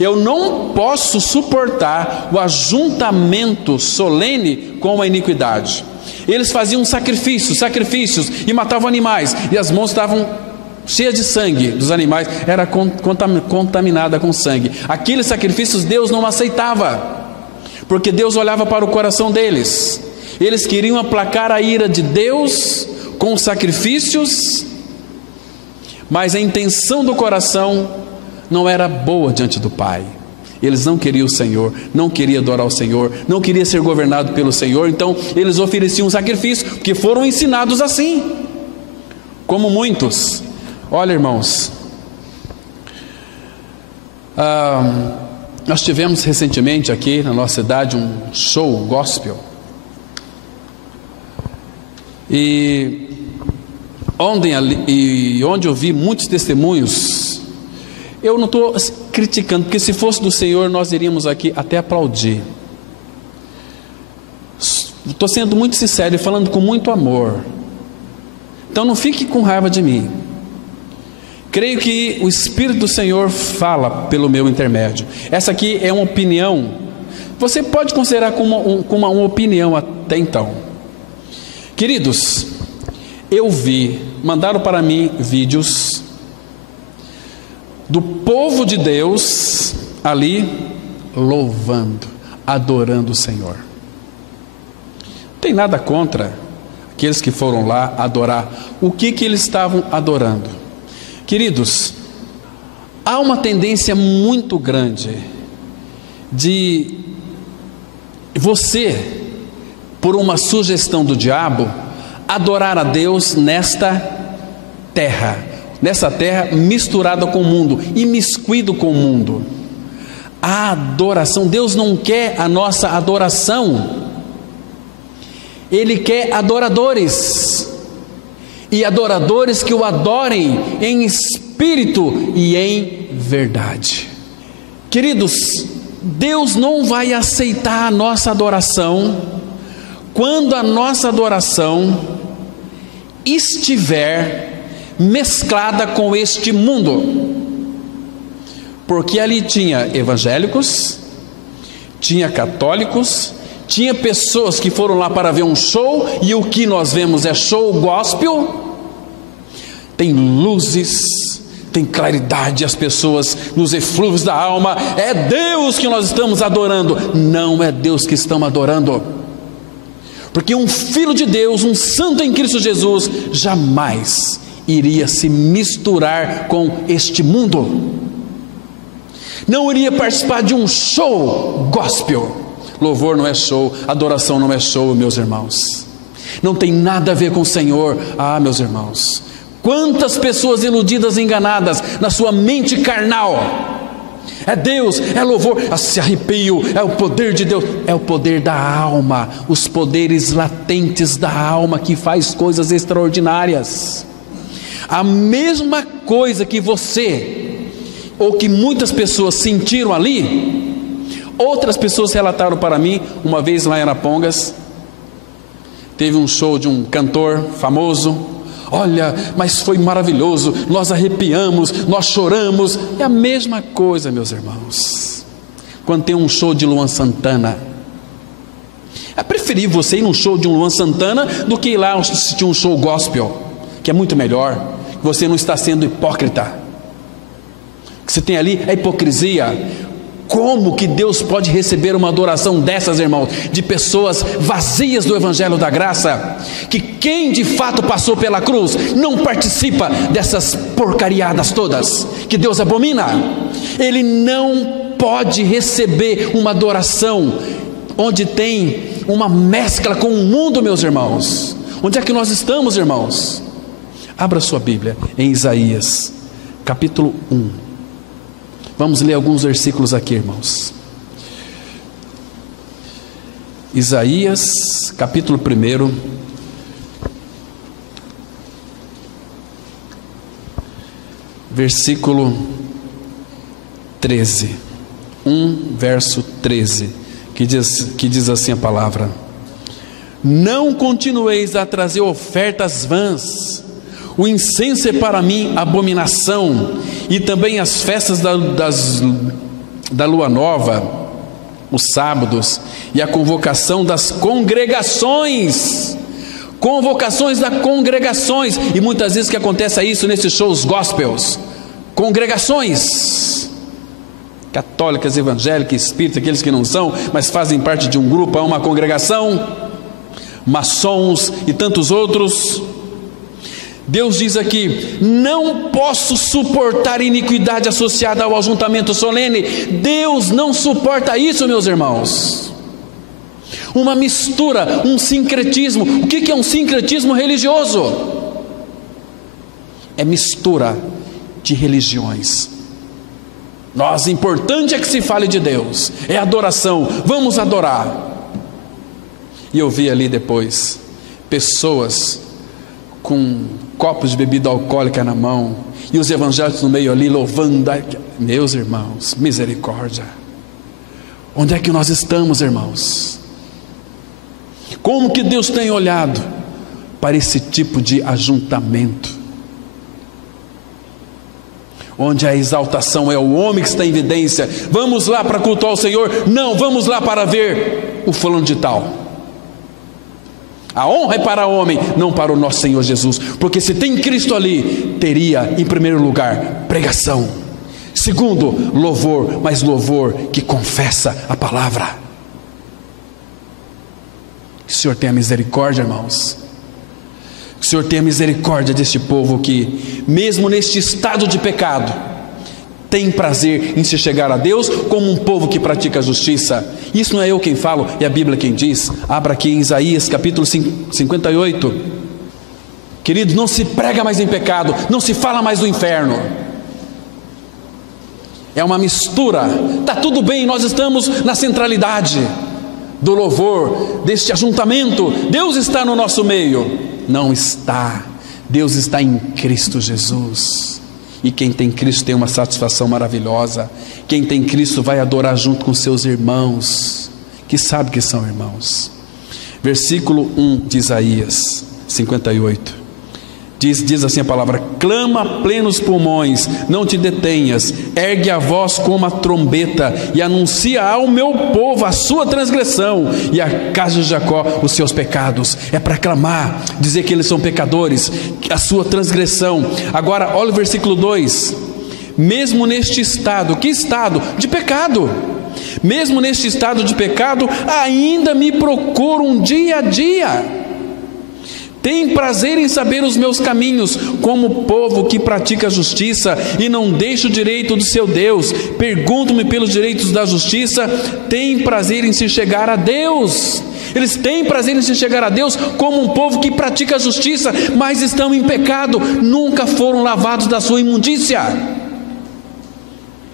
eu não posso suportar o ajuntamento solene com a iniquidade. Eles faziam sacrifícios e matavam animais, e as mãos estavam cheias de sangue dos animais, era contaminada com sangue. Aqueles sacrifícios Deus não aceitava, porque Deus olhava para o coração deles. Eles queriam aplacar a ira de Deus com sacrifícios, mas a intenção do coração não era boa diante do Pai. Eles não queriam o Senhor, não queriam adorar o Senhor, não queriam ser governados pelo Senhor. Então eles ofereciam sacrifício, porque foram ensinados assim, como muitos. Olha, irmãos, nós tivemos recentemente aqui na nossa cidade um show gospel, e onde eu vi muitos testemunhos. Eu não estou criticando, porque se fosse do Senhor nós iríamos aqui até aplaudir. Estou sendo muito sincero e falando com muito amor, então não fique com raiva de mim. Creio que o Espírito do Senhor fala pelo meu intermédio. Essa aqui é uma opinião, você pode considerar como uma opinião até então. Queridos, mandaram para mim vídeos do povo de Deus ali louvando, adorando o Senhor. Não tem nada contra aqueles que foram lá adorar. O que eles estavam adorando? Queridos, há uma tendência muito grande de você, por uma sugestão do diabo, adorar a Deus nessa terra misturada com o mundo, imiscuído com o mundo. A adoração, Deus não quer a nossa adoração, Ele quer adoradores, e adoradores que o adorem em espírito e em verdade. Queridos, Deus não vai aceitar a nossa adoração quando a nossa adoração estiver mesclada com este mundo, porque ali tinha evangélicos, tinha católicos, tinha pessoas que foram lá para ver um show, e o que nós vemos é show gospel. Tem luzes, tem claridade, as pessoas nos eflúvios da alma. É Deus que nós estamos adorando. Não é Deus que estamos adorando, porque um filho de Deus, um santo em Cristo Jesus, jamais iria se misturar com este mundo, não iria participar de um show gospel. Louvor não é show, adoração não é show, meus irmãos, não tem nada a ver com o Senhor. Meus irmãos, quantas pessoas iludidas, enganadas na sua mente carnal. É Deus, é louvor, se arrepio, é o poder de Deus. É o poder da alma, os poderes latentes da alma que faz coisas extraordinárias. A mesma coisa que você, ou que muitas pessoas sentiram ali, outras pessoas relataram para mim. Uma vez lá em Arapongas, teve um show de um cantor famoso. Olha, mas foi maravilhoso, nós arrepiamos, nós choramos. É a mesma coisa, meus irmãos, quando tem um show de Luan Santana. É preferível você ir num show de um Luan Santana do que ir lá assistir um show gospel, que é muito melhor. Você não está sendo hipócrita. O que você tem ali é hipocrisia. Como que Deus pode receber uma adoração dessas, irmãos, de pessoas vazias do Evangelho da Graça, que quem de fato passou pela cruz não participa dessas porcariadas todas que Deus abomina? Ele não pode receber uma adoração onde tem uma mescla com o mundo, meus irmãos. Onde é que nós estamos, irmãos? Abra sua Bíblia em Isaías, capítulo 1. Vamos ler alguns versículos aqui, irmãos. Isaías, capítulo 1, versículo 13. 1, verso 13, que diz assim a palavra: não continueis a trazer ofertas vãs, o incenso é para mim abominação, e também as festas da lua nova, os sábados e a convocação das congregações. Convocações das congregações. E muitas vezes que acontece isso nesses shows gospels. Congregações católicas, evangélicas, espíritas, aqueles que não são, mas fazem parte de um grupo, uma congregação, maçons e tantos outros. Deus diz aqui: não posso suportar iniquidade associada ao ajuntamento solene. Deus não suporta isso, meus irmãos. Uma mistura, um sincretismo. O que é um sincretismo religioso? É mistura de religiões. Nós, importante é que se fale de Deus, é adoração, vamos adorar. E eu vi ali depois pessoas com copos de bebida alcoólica na mão, e os evangélicos no meio ali louvando. Meus irmãos, misericórdia. Onde é que nós estamos, irmãos? Como que Deus tem olhado para esse tipo de ajuntamento, onde a exaltação é o homem que está em evidência? Vamos lá para cultuar o Senhor? Não, vamos lá para ver o fulano de tal. A honra é para o homem, não para o nosso Senhor Jesus, porque se tem Cristo ali, teria em primeiro lugar pregação, segundo, louvor, mas louvor que confessa a palavra. Que o Senhor tenha misericórdia, irmãos. Que o Senhor tenha misericórdia deste povo que, mesmo neste estado de pecado, tem prazer em se chegar a Deus como um povo que pratica a justiça. Isso não é eu quem falo, é a Bíblia quem diz. Abra aqui em Isaías capítulo 58. Queridos, não se prega mais em pecado, não se fala mais do inferno. É uma mistura. Está tudo bem, nós estamos na centralidade do louvor, deste ajuntamento. Deus está no nosso meio. Não está. Deus está em Cristo Jesus. E quem tem Cristo tem uma satisfação maravilhosa. Quem tem Cristo vai adorar junto com seus irmãos, que sabe que são irmãos. Versículo 1 de Isaías 58. Diz assim a palavra: clama a plenos pulmões, não te detenhas, ergue a voz como a trombeta, e anuncia ao meu povo a sua transgressão, e à casa de Jacó os seus pecados. É para clamar, dizer que eles são pecadores, a sua transgressão. Agora olha o versículo 2: mesmo neste estado, que estado? De pecado. Mesmo neste estado de pecado, ainda me procuram dia a dia. Tem prazer em saber os meus caminhos, como povo que pratica a justiça e não deixa o direito do seu Deus. Pergunto-me pelos direitos da justiça. Tem prazer em se chegar a Deus. Eles têm prazer em se chegar a Deus como um povo que pratica a justiça, mas estão em pecado, nunca foram lavados da sua imundícia.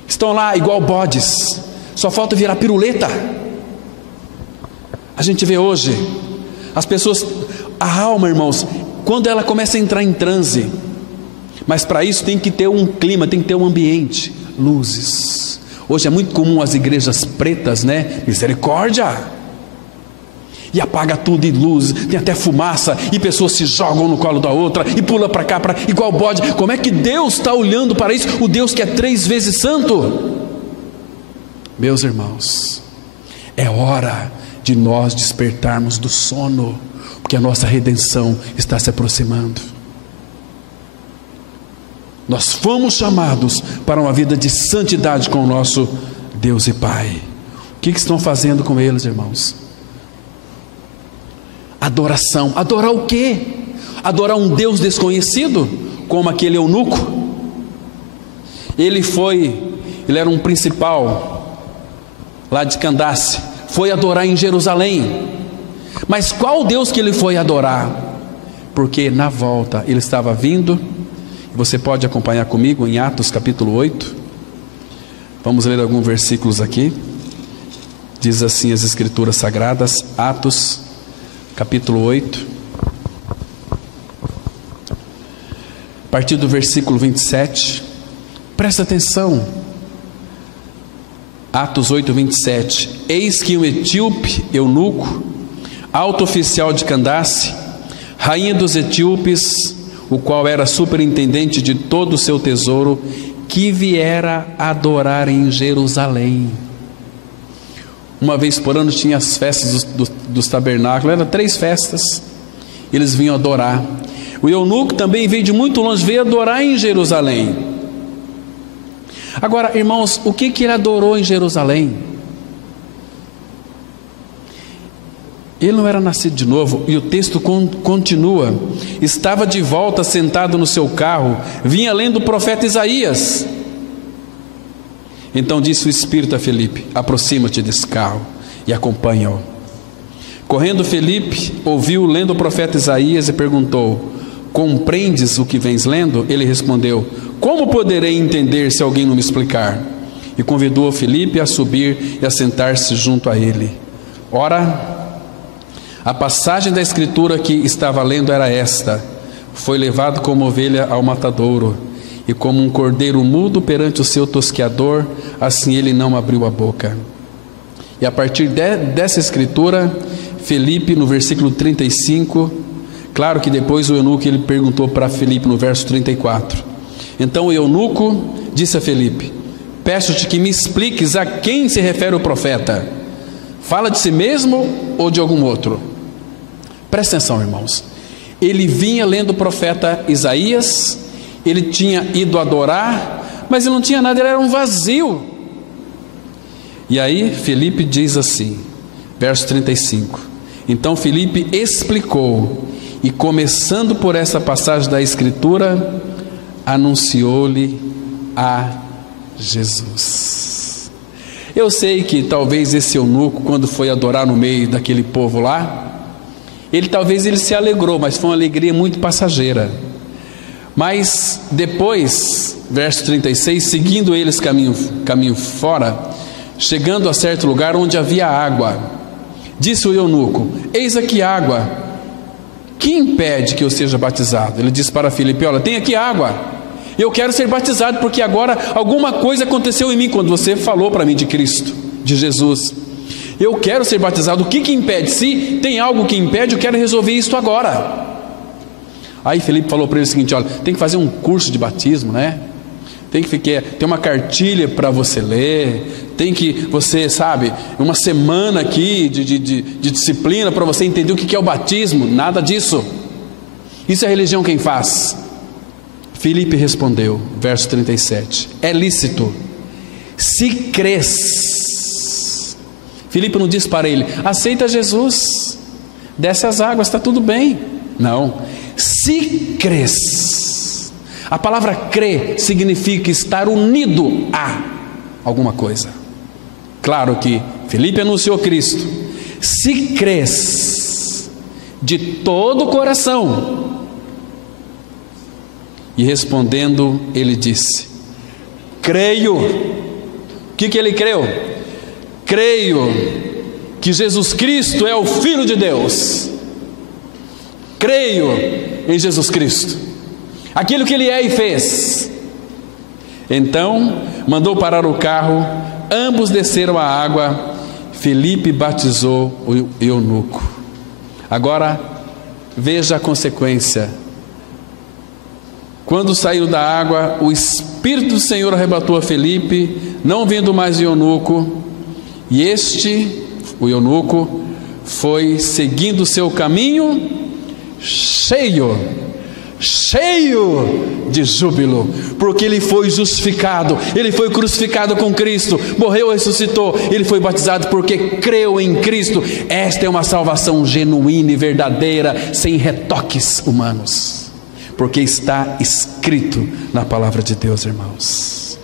Estão lá igual bodes, só falta virar piruleta. A gente vê hoje as pessoas, a alma, irmãos, quando ela começa a entrar em transe, mas para isso tem que ter um clima, tem que ter um ambiente, luzes. Hoje é muito comum as igrejas pretas, né? Misericórdia! E apaga tudo em luz, tem até fumaça, e pessoas se jogam no colo da outra, e pula para cá, igual bode. Como é que Deus está olhando para isso? O Deus que é 3 vezes santo. Meus irmãos, é hora de nós despertarmos do sono, porque a nossa redenção está se aproximando. Nós fomos chamados para uma vida de santidade com o nosso Deus e Pai. O que estão fazendo com eles, irmãos? Adoração. Adorar o quê? Adorar um Deus desconhecido, como aquele eunuco. Ele era um principal lá de Candace, foi adorar em Jerusalém. Mas qual Deus que ele foi adorar? Porque na volta ele estava vindo. Você pode acompanhar comigo em Atos capítulo 8. Vamos ler alguns versículos aqui. Diz assim as escrituras sagradas, Atos capítulo 8, a partir do versículo 27. Presta atenção. Atos 8, 27. Eis que um etíope, eunuco, alto oficial de Candace, rainha dos etíopes, o qual era superintendente de todo o seu tesouro, que viera adorar em Jerusalém. Uma vez por ano tinha as festas dos tabernáculos, eram 3 festas, eles vinham adorar. O eunuco também veio de muito longe, veio adorar em Jerusalém. Agora, irmãos, o que ele adorou em Jerusalém? Ele não era nascido de novo, e o texto continua. Estava de volta sentado no seu carro, vinha lendo o profeta Isaías. Então disse o Espírito a Felipe: aproxima-te desse carro e acompanha-o. Correndo Felipe, ouviu lendo o profeta Isaías e perguntou: compreendes o que vens lendo? Ele respondeu: como poderei entender se alguém não me explicar? E convidou Felipe a subir e a sentar-se junto a ele. Ora, a passagem da escritura que estava lendo era esta: foi levado como ovelha ao matadouro, e como um cordeiro mudo perante o seu tosqueador, assim ele não abriu a boca. E a partir dessa escritura, Felipe, no versículo 35, claro que depois o eunuco ele perguntou para Felipe no verso 34. Então o eunuco disse a Felipe: peço-te que me expliques a quem se refere o profeta. Fala de si mesmo ou de algum outro? Presta atenção, irmãos. Ele vinha lendo o profeta Isaías, ele tinha ido adorar, mas ele não tinha nada, ele era um vazio. E aí Felipe diz assim, verso 35: então Felipe explicou, e começando por essa passagem da escritura, anunciou-lhe a Jesus. Eu sei que talvez esse eunuco, quando foi adorar no meio daquele povo lá, talvez ele se alegrou, mas foi uma alegria muito passageira. Mas depois, verso 36, seguindo eles caminho fora, chegando a certo lugar onde havia água, disse o eunuco: eis aqui água, que impede que eu seja batizado? Ele disse para Filipe: olha, tem aqui água, eu quero ser batizado, porque agora alguma coisa aconteceu em mim, quando você falou para mim de Cristo, de Jesus. Eu quero ser batizado, o que impede? Se tem algo que impede, eu quero resolver isso agora. Aí Felipe falou para ele o seguinte: olha, tem que fazer um curso de batismo, né? Tem uma cartilha para você ler, tem que, você sabe, uma semana aqui de disciplina para você entender o que é o batismo. Nada disso, isso é religião quem faz. Filipe respondeu, verso 37, é lícito, se crês. Filipe não disse para ele: aceita Jesus, desce as águas, está tudo bem. Não, se crês. A palavra crer significa estar unido a alguma coisa. Claro que Filipe anunciou Cristo. Se crês de todo o coração. E respondendo, ele disse: creio. O que ele creu? Creio que Jesus Cristo é o Filho de Deus. Creio em Jesus Cristo, aquilo que ele é e fez. Então mandou parar o carro, ambos desceram a água, Filipe batizou o eunuco. Agora veja a consequência. Quando saiu da água, o Espírito do Senhor arrebatou a Filipe, não vendo mais o eunuco, e o eunuco, foi seguindo o seu caminho, cheio de júbilo, porque ele foi justificado, ele foi crucificado com Cristo, morreu, ressuscitou, ele foi batizado porque creu em Cristo. Esta é uma salvação genuína e verdadeira, sem retoques humanos, porque está escrito na palavra de Deus, irmãos.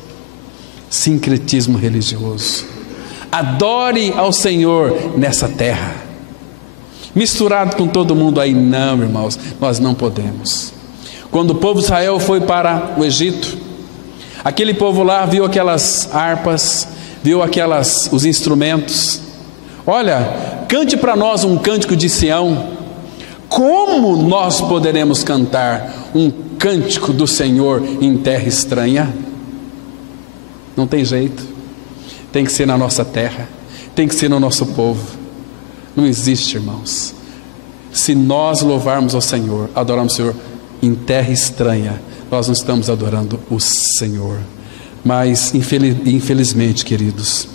Sincretismo religioso, Adore ao Senhor nessa terra. Misturado com todo mundo aí, não, irmãos, nós não podemos. Quando o povo de Israel foi para o Egito, aquele povo lá viu aquelas harpas, viu os instrumentos. Olha, cante para nós um cântico de Sião. Como nós poderemos cantar um cântico do Senhor em terra estranha? Não tem jeito. Tem que ser na nossa terra, tem que ser no nosso povo. Não existe, irmãos. Se nós louvarmos ao Senhor, adorarmos ao Senhor em terra estranha, nós não estamos adorando o Senhor. Mas infelizmente, queridos,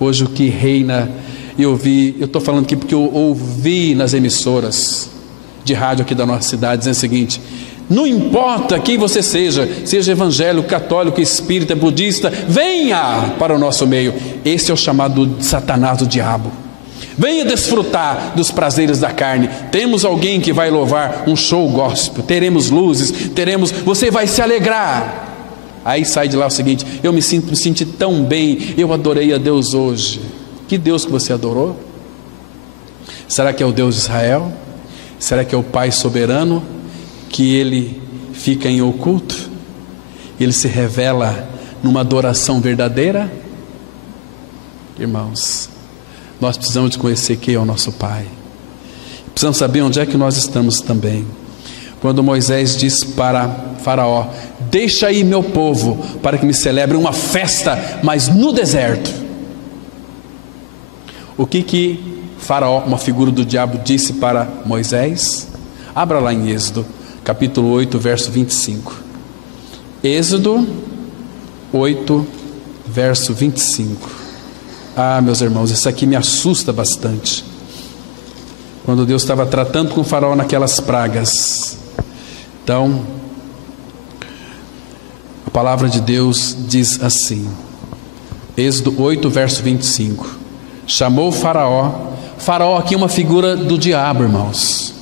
hoje o que reina, eu estou falando aqui porque eu ouvi nas emissoras de rádio aqui da nossa cidade dizendo o seguinte: não importa quem você seja evangélico, católico, espírita, budista, venha para o nosso meio. Esse é o chamado de Satanás, do diabo. Venha desfrutar dos prazeres da carne. Temos alguém que vai louvar, um show gospel, teremos luzes, você vai se alegrar. Aí sai de lá o seguinte: eu me senti tão bem, eu adorei a Deus hoje. Que Deus que você adorou? Será que é o Deus de Israel? Será que é o Pai soberano, que Ele fica em oculto? Ele se revela numa adoração verdadeira? Irmãos, nós precisamos de conhecer quem é o nosso Pai. Precisamos saber onde é que nós estamos também. Quando Moisés diz para Faraó: deixa aí meu povo, para que me celebre uma festa, mas no deserto. O que Faraó, uma figura do diabo, disse para Moisés? Abra lá em Êxodo, capítulo 8, verso 25. Êxodo 8, verso 25. Ah, meus irmãos, isso aqui me assusta bastante. Quando Deus estava tratando com o Faraó naquelas pragas. Então, a palavra de Deus diz assim, Êxodo 8, verso 25. Chamou Faraó aqui é uma figura do diabo, irmãos.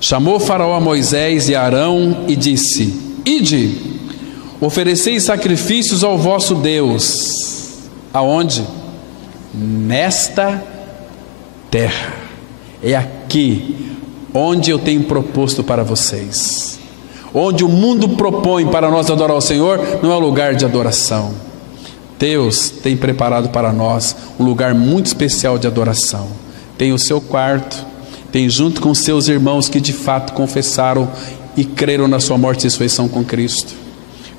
Chamou Faraó a Moisés e Arão e disse: ide, oferecei sacrifícios ao vosso Deus. Aonde? Nesta terra. É aqui onde eu tenho proposto para vocês. Onde o mundo propõe para nós adorar o Senhor, não é um lugar de adoração. Deus tem preparado para nós um lugar muito especial de adoração. Tem o seu quarto, tem junto com seus irmãos que de fato confessaram e creram na sua morte e ressurreição com Cristo.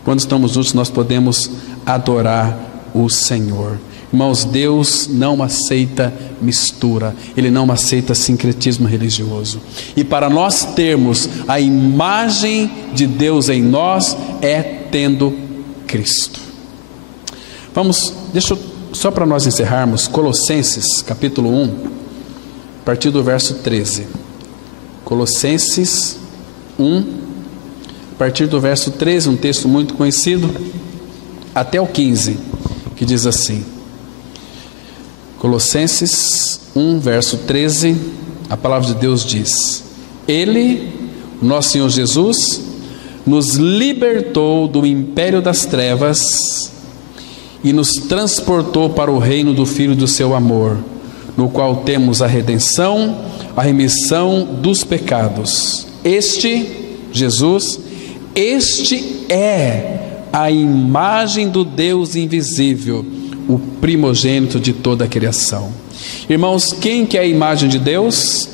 Quando estamos juntos, nós podemos adorar o Senhor. Irmãos, Deus não aceita mistura, Ele não aceita sincretismo religioso. E para nós termos a imagem de Deus em nós, é tendo Cristo. Deixa eu, só para nós encerrarmos, Colossenses capítulo 1, a partir do verso 13. Colossenses 1, a partir do verso 13, um texto muito conhecido, até o 15, que diz assim. Colossenses 1, verso 13, a palavra de Deus diz: Ele, o nosso Senhor Jesus, nos libertou do império das trevas e nos transportou para o reino do Filho do seu amor, no qual temos a redenção, a remissão dos pecados. Jesus, este é a imagem do Deus invisível, o primogênito de toda a criação. Irmãos, quem que é a imagem de Deus?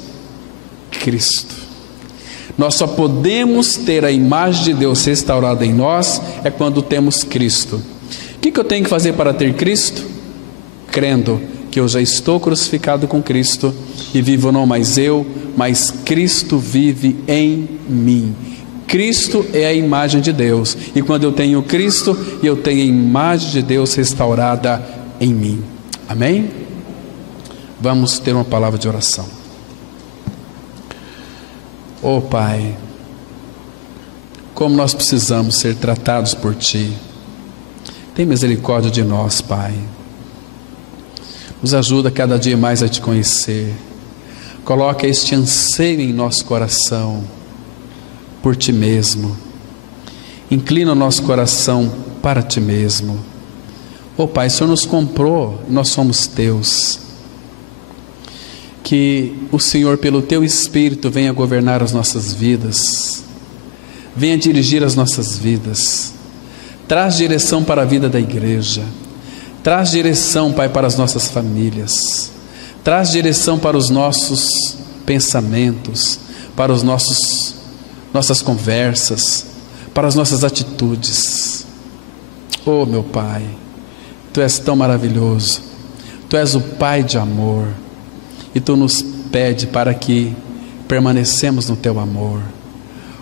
Cristo. Nós só podemos ter a imagem de Deus restaurada em nós é quando temos Cristo. O que eu tenho que fazer para ter Cristo? Crendo que eu já estou crucificado com Cristo e vivo não mais eu, mas Cristo vive em mim. Cristo é a imagem de Deus, e quando eu tenho Cristo, eu tenho a imagem de Deus restaurada em mim. Amém? Vamos ter uma palavra de oração. Oh Pai, como nós precisamos ser tratados por Ti. Tem misericórdia de nós, Pai. Nos ajuda cada dia mais a Te conhecer. Coloca este anseio em nosso coração por Ti mesmo. Inclina o nosso coração para Ti mesmo. Oh Pai, o Senhor nos comprou e nós somos teus. Que o Senhor, pelo teu Espírito, venha governar as nossas vidas, venha dirigir as nossas vidas. Traz direção para a vida da igreja, traz direção, Pai, para as nossas famílias, traz direção para os nossos pensamentos, para os nossas conversas, para as nossas atitudes. Oh meu Pai, Tu és tão maravilhoso, Tu és o Pai de amor, e Tu nos pede para que permanecemos no Teu amor.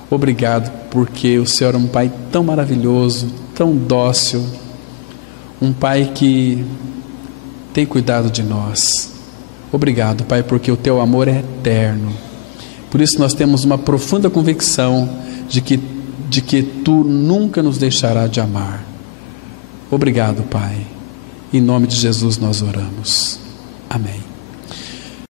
Obrigado, porque o Senhor é um Pai tão maravilhoso, tão dócil, um Pai que tem cuidado de nós. Obrigado, Pai, porque o Teu amor é eterno. Por isso nós temos uma profunda convicção de que Tu nunca nos deixará de amar. Obrigado, Pai. Em nome de Jesus nós oramos. Amém.